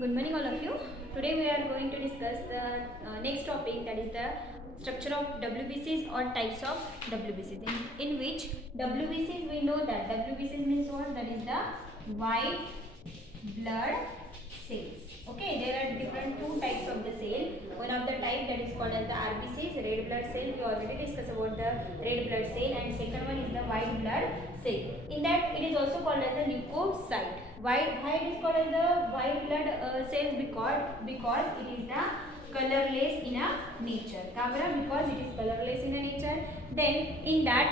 Good morning all of you. Today we are going to discuss the next topic, that is the structure of WBCs or types of WBCs. In which WBCs, we know that WBCs means what? That is the white blood cells. Okay, there are different two types of the cell. One of the type that is called as the RBCs, red blood cell. We already discussed about the red blood cell, and second one is the white blood cell. In that, it is also called as the leukocyte. Why it is called as the white blood cells? Because it is the colorless in a nature. Because it is colorless in a nature. Then in that,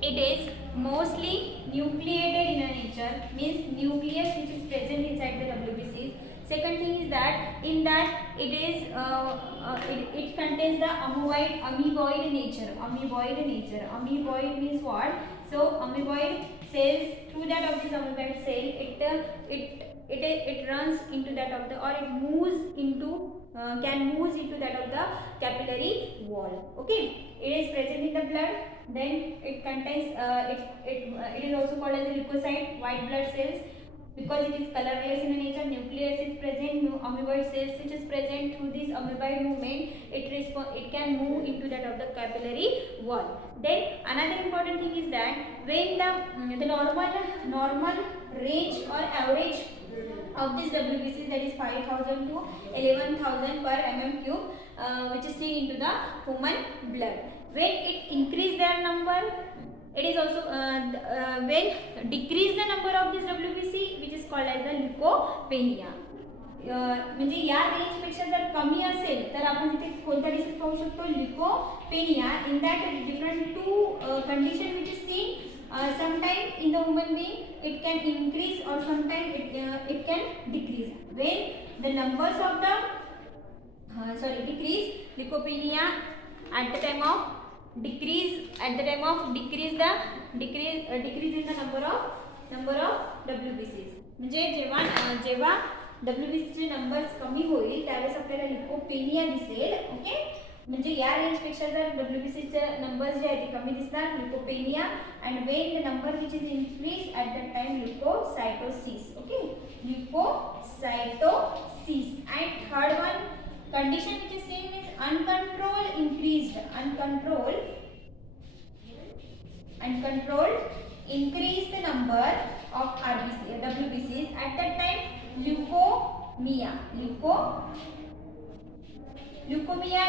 it is mostly nucleated in a nature, means nucleus which is present inside the WBCs. Second thing is that in that it is it contains the amoeboid nature. Amoeboid means what? So amoeboid cells, through that of this amoeboid cell, it runs into that of the, or it moves into can move into that of the capillary wall. Okay, it is present in the blood. Then it contains it is also called as a leukocyte, white blood cells, because it is colorless in nature. Nucleus is present, amoeboid cells which is present. Through this amoeboid movement, it can move into that of the capillary wall. Then another important thing is that when the normal range or average of this WBC, that is 5,000 to 11,000 per mm cube, which is seen into the human blood. When it increase their number, it is also when decrease the number of this WBC, which is called as the leukopenia. म्हणजे या range पेक्षा जर कमी असेल तर आपण तिथे कोणता डिसीज पाहू शकतो? Leukopenia. In that different to condition which is seen. Sometimes in the human being it can increase, or sometimes it can decrease. When the numbers of the decrease leukopenia at the time of decrease in the number of WBCs. म्हणजे जेव्हा WBC चे numbers कमी होईल त्यावेळेस आपल्याला ल्युकोपेनिया दिसेल. Okay, म्हणजे या रेंज पेक्षा जर WBC चे नंबर्स जे आहेत ते कमी दिसणार, leukopenia. And when the number which is increase at the time, leukocytosis. Okay, leukocytosis. And third one condition which is same is uncontrolled increase the number of WBCs. At that time, leukemia,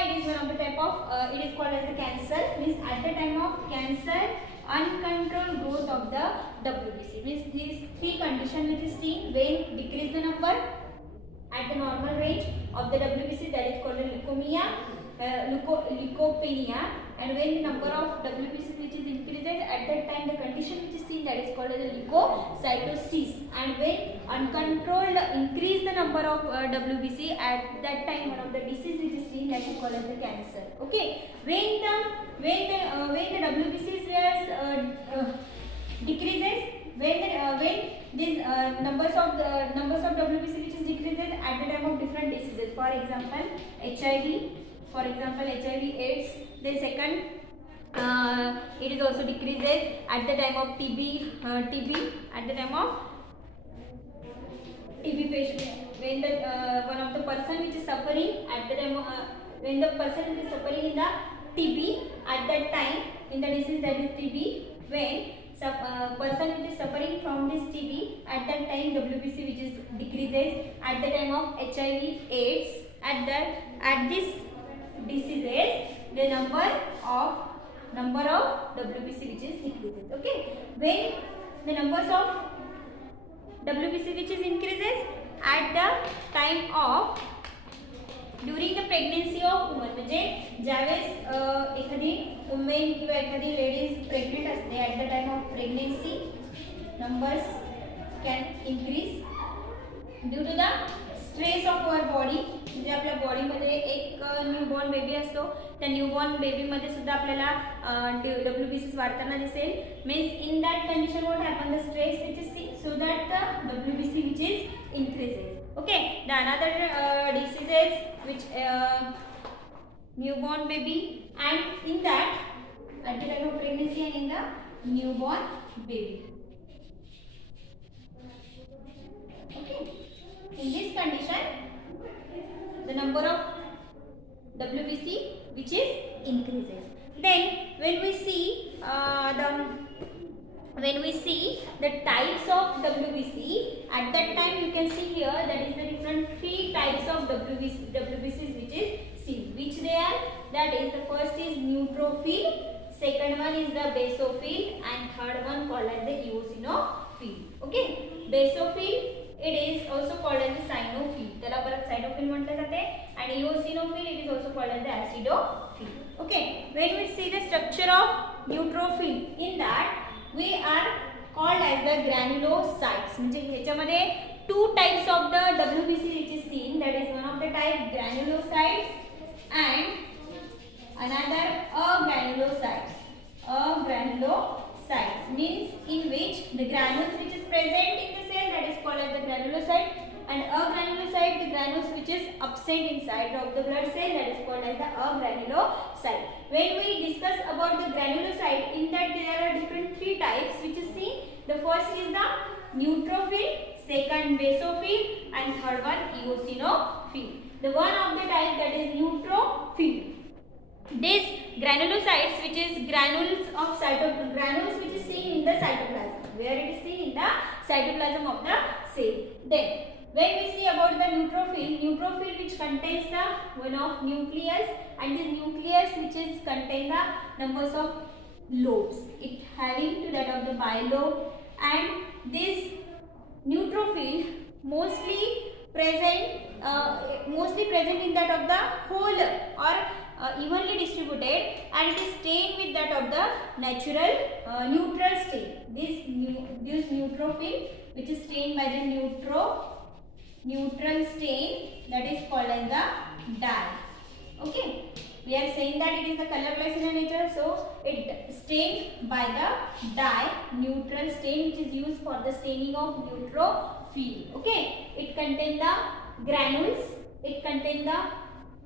it is one of the type of it is called as a cancer. Means at the time of cancer, uncontrolled growth of the WBC. Means these three conditions which is seen when decrease the number at the normal range of the WBC, that is called leukopenia. And when the number of WBC which is increases, at that time the condition which is seen, that is called as a leukocytosis. And when uncontrolled increase the number of WBC, at that time one of the disease which is seen, that is called as the cancer. Okay, when the WBCs were decreases, when these numbers of WBC which is decreases at the time of different diseases. For example, HIV/AIDS. Then second, it is also decreases at the time of TB. At the time of TB patient, when the one of the person which is suffering at the time when the person is suffering in the TB, at that time in the disease, that is TB, when person which is suffering from this TB, at that time WBC which is decreases. At the time of HIV/AIDS, at this diseases, the number of WBC which is decreases. Okay, when the numbers of WBC which is increases at the time of during the pregnancy of woman. म्हणजे ज्यावेळेस एखादी women किंवा एखादी ladies pregnant असते, at the time of pregnancy numbers can increase due to the stress of our body. म्हणजे आपल्या बॉडीमध्ये एक न्यूबॉर्न बेबी असतो, त्या न्यूबॉर्न बेबीमध्ये सुद्धा आपल्याला WBCs वाढताना दिसेल. Means in that condition what happen, the stress which is see, so that the WBC which is increases. Okay, the another diseases which newborn baby, and in that at the time of pregnancy and in the newborn baby. Okay, in this condition the types of WBC. At that time you can see here that is the different 3 types of WBCs which is seen. Which they are? That is, the first is neutrophil, second one is the basophil, and third one called as the eosinophil. Okay, basophil it is also called as the cyanophil, त्याला परत cyanophil म्हटलं जाते, and eosinophil it is also called as the acidophil. Okay, when we see the structure of neutrophil, in that we are called as the granulocytes. म्हणजे ह्याच्यामध्ये 2 types of the WBC which is seen, that is one of the type granulocytes and another agranulocytes. Agranulocytes means in which the granules which is present in the cell, that is called as the granulocyte, and agranulocyte, the granules which is absent inside of the blood cell, that is called as the agranulocyte. When we discuss about the granulocyte, in that there are different 3 types which is seen. The first is the neutrophil, second basophil, and third one eosinophil. The one of the type that is neutrophil. These granulocytes, which is granules which is seen in the cytoplasm, where it is seen in the cytoplasm of the cell. Then when we see about the neutrophil which contains the one of nucleus, and this nucleus which is contain the numbers of lobes, it having to that of the bilobe, and this neutrophil mostly present in that of the whole or evenly distributed, and it is stained with that of the natural neutral stain. This neutrophil which is stained by the neutral stain, that is called as the dye. Okay, we are saying that it is the colorless in nature, so it stained by the dye, neutral stain, which is used for the staining of neutrophil. Okay, it contains the granules, it contains the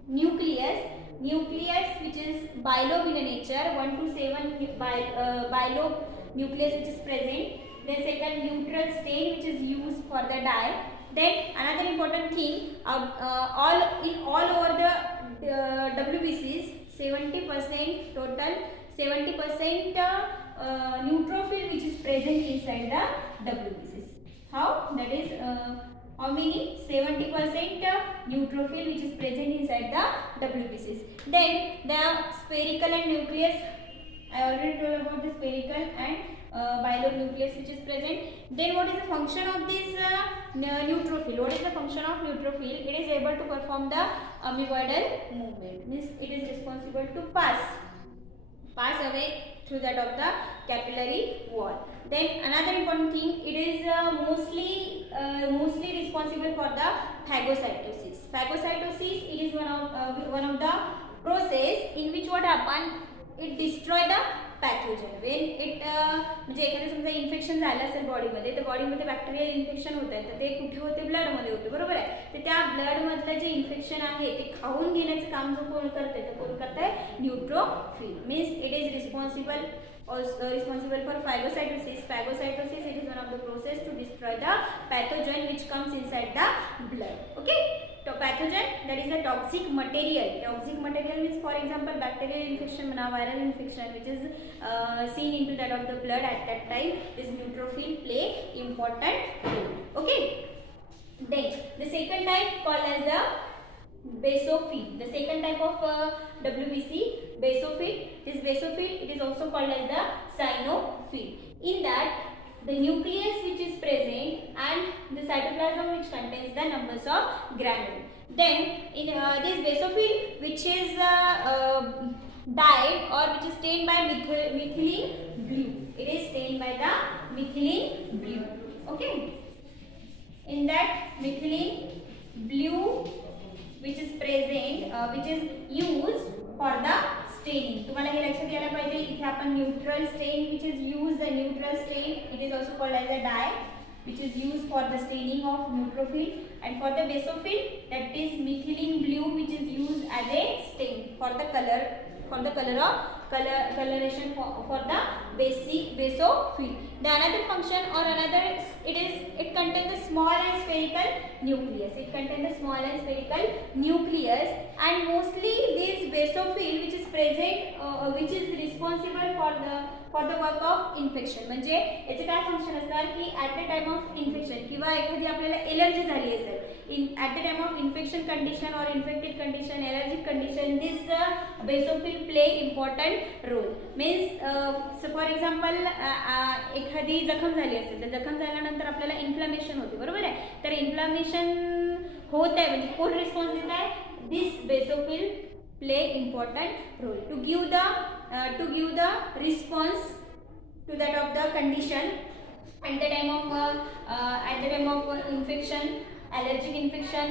nucleus which is bilobe in nature, 1 to 7 bilobe nucleus which is present. Then second, neutral stain which is used for the dye. Then another important thing, all over the WBCs, 70% total, 70% neutrophil which is present inside the WBCs. How? That is how many? 70% neutrophil which is present inside the WBCs. Then the spherical and nucleus, I already told about the spherical and bilobe nucleus which is present. Then what is the function of this neutrophil? What is the function of neutrophil? It is able to perform the amoeboidal movement. Means it is responsible to pass away through that of the capillary wall. Then another important thing, it is mostly responsible for the phagocytosis. Phagocytosis, it is one of the process in which what happen, it destroy the pathogen. When it म्हणजे एखादं समजा infection झालं असेल बॉडीमध्ये, तर बॉडीमध्ये bacterial infection होत आहे, तर ते कुठे होते? ब्लडमध्ये होते, बरोबर आहे. तर त्या ब्लडमधलं जे इन्फेक्शन आहे ते खाऊन घेण्याचं काम जो कोण करते, तर कोण करताय? Neutrophil. Means it is responsible for phagocytosis. Phagocytosis, it is one of the process to destroy the pathogen which comes inside the blood. Okay, so pathogen, that is a toxic material. Toxic material means, for example, bacterial infection, viral infection which is seen into that of the blood. At that time this neutrophil play important role. Okay, then the second type called as the basophil. The second type of WBC, basophil. This basophil, it is also called as the cyanophil. In that, the nucleus which is present and the cytoplasm which contains the numbers of granule. Then in this basophil which is dyed or which is stained by methylene blue. It is stained by the methylene blue. Okay. In that methylene blue which is present, which is used for the staining. तुम्हाला हे लक्षात यायला पाहिजे, इथे आपण neutral stain which is used, the neutral stain, it is also called as a dye which is used for the staining of neutrophil, and for the basophil, that is methylene blue which is used as a stain for the color of coloration for the basophil. The another function or another, it contains the small and spherical nucleus. It contains the small and spherical nucleus, and mostly this basophil which is present, which is responsible for the work of infection. म्हणजे याचे काय function असणार की at the time of infection किंवा एखादी आपल्याला allergy झाली असेल, at the time of infection condition or infected condition, allergic condition, this basophil play important role. Means for example एखादी जखम झाली असेल तर जखम झाल्यानंतर आपल्याला इन्फ्लामेशन होते, बरोबर आहे. तर इन्फ्लामेशन होत आहे म्हणजे कोण रिस्पॉन्स देत आहे, this basophil play important role to give the response to that of the condition at the time of infection, allergic infection.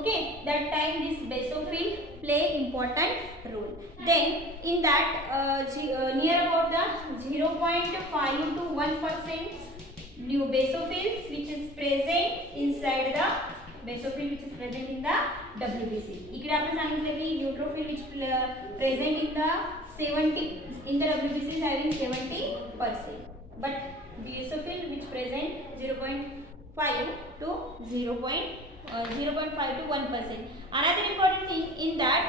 Okay, that time this basophil play important role. Then in that near about the 0.5 to 1% new basophils which is present inside the basophil which is present in the WBC. इकडे आपण सांगितलं की neutrophil which present in the 70 in the WBC is having 70%, but basophil which present 0.5 to 1%. Another important thing in that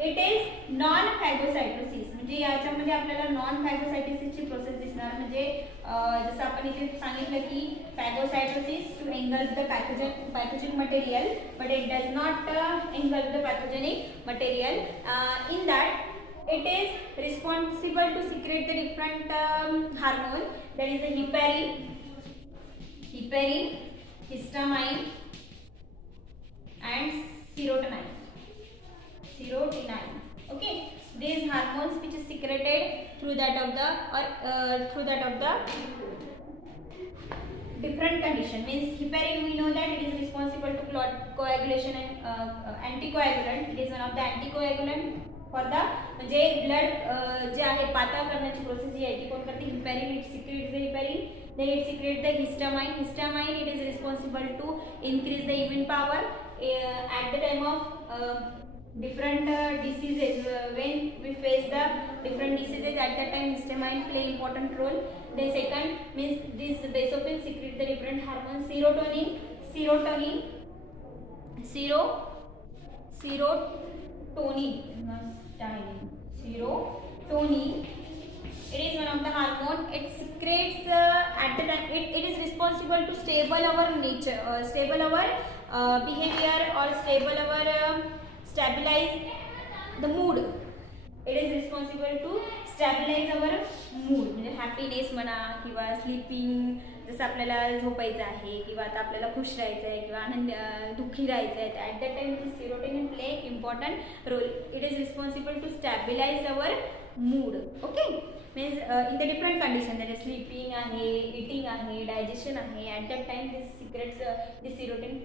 it is non phagocytosis. म्हणजे याच्यामध्ये आपल्याला non फॅगोसायटोसिस ची process दिसणार. म्हणजे जसं आपण इथे सांगितलं की फॅगोसायटोसिस to engulf the pathogenic material, but it does not engulf the pathogenic material. In that it is responsible to secrete the different hormone, that is the heparin, histamine and serotonin. Okay, these hormones which is secreted through that of the different condition. Means heparin, we know that it is responsible to clot coagulation and anticoagulant. It is one of the anticoagulant for the म्हणजे blood जे आहे पातळ करण्याची process जी आहे ती कोण करते, heparin. It secretes the heparin. Then it secretes the histamine. It is responsible to increase the immune power at the time of different diseases. When we face the different diseases, at that time histamine play important role. The second means this basophil secrete the different hormones. Serotonin. It is one of the hormone. It secretes at the time. It is responsible to stable our nature, stable our behavior, or stabilize the mood. It is responsible to stabilize our mood. म्हणजे happiness म्हणा किंवा sleeping, जसं आपल्याला झोपायचं आहे किंवा आता आपल्याला खुश राहायचं आहे किंवा आनंद दुःखी राहायचं आहे, at that time this serotonin play important role. It is responsible to stabilize our mood. Okay, means in the different condition, that is sleeping आहे, इटिंग आहे, डायजेशन आहे, at that time this secretes this serotonin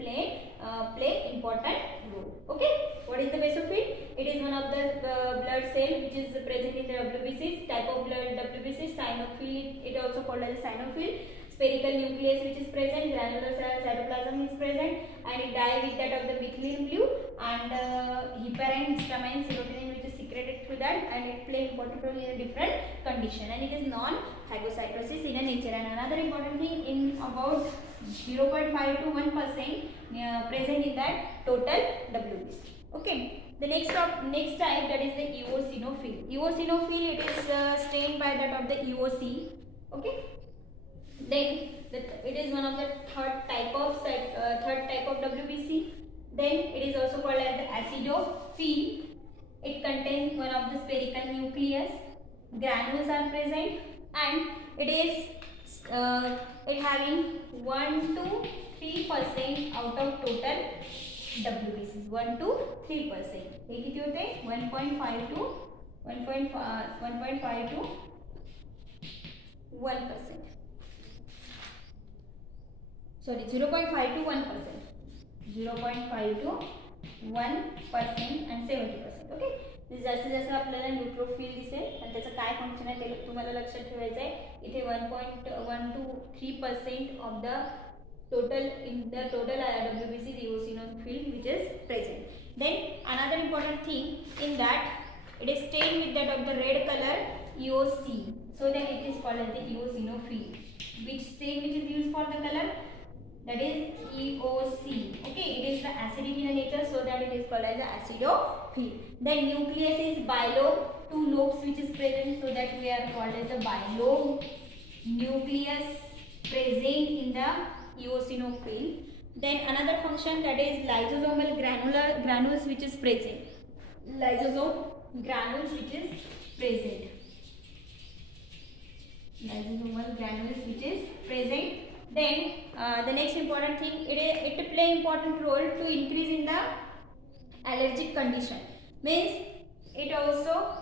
play important role. Okay, what is the basophil? It is one of the blood cell which is present in the WBC. Type of blood WBC, cyanophil. It also called as a cyanophil. Spherical nucleus which is present, granular cytoplasm is present, and it die with that of the methylene blue, and heparin, histamine, serotonin which is secreted through that, and it play important role in a different condition, and it is non-phagocytosis in a nature. And another important thing, in about 0.5 to 1% present in that total WBC. Okay, the next type, that is the eosinophil. Eosinophil, it is stained by that of the EOC. Okay, then it is one of the third type of WBC. Then it is also called as the acidophil. It contains one of the spherical nucleus, granules are present, and it is it having 1 to 3% out of total WBCs. 1 to 3%. हे किती होते? 1.5 to 1%. Sorry, 0.5 to 1%. 0.5 to 1% and 70%. Okay. जसं जसं आपल्याला neutrophil दिसेल आणि त्याचं काय function आहे ते तुम्हाला लक्षात ठेवायचं आहे. इथे 1.1 to 3% of the total in the total WBC, the eosinophil which is present. Then another important thing in that It is stained with that of the red color EOC. So then it is called as the eosinophil. Which stain which is used for the color? That is EOC. Okay, it is the acidic in nature, so that it is called as the acidophil. Then nucleus is bilobe, two lobes which is present, so that we are called as the bilobe nucleus present in the eosinophil. Then another function, that is lysosomal granules which is present. Lysosome granules which is present. Lysosomal granules which is present. Then the next important thing, it play important role to increase in the allergic condition. Means it also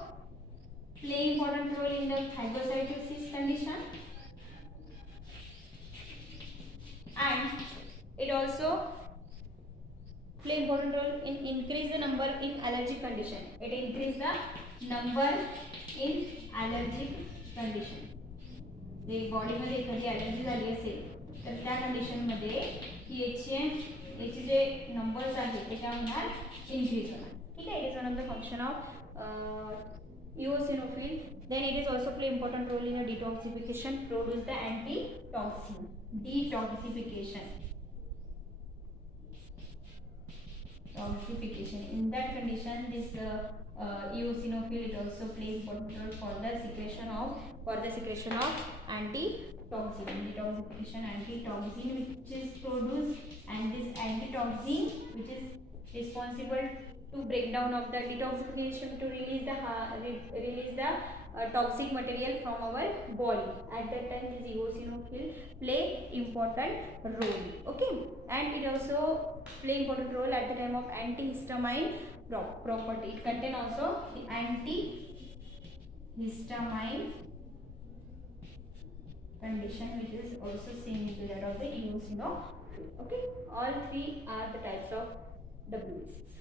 play important role in the phagocytosis condition, and it also play important role in increase the number in allergic condition. It increase the number in allergic condition. जे बॉडीमध्ये एखादी allergy झाली असेल तर त्या कंडिशनमध्ये याचे जे numbers आहेत ते काय होणार, इन्क्रीज होणार. ठीक आहे. It is one of the function of eosinophil. Then it is also play important role in the detoxification, produce the antitoxin. Detoxification. In that condition, this eosinophil, it also plays important role for the secretion of antitoxin. Detoxification antitoxin which is produced, and this antitoxin which is responsible to break down of the detoxification, to release the toxic material from our body. At that time this eosinophil play important role. Okay, and it also play important role at the time of antihistamine property. It contain also the antihistamine condition which is also same to that of the eosinophil. Okay, all three are the types of WBCs.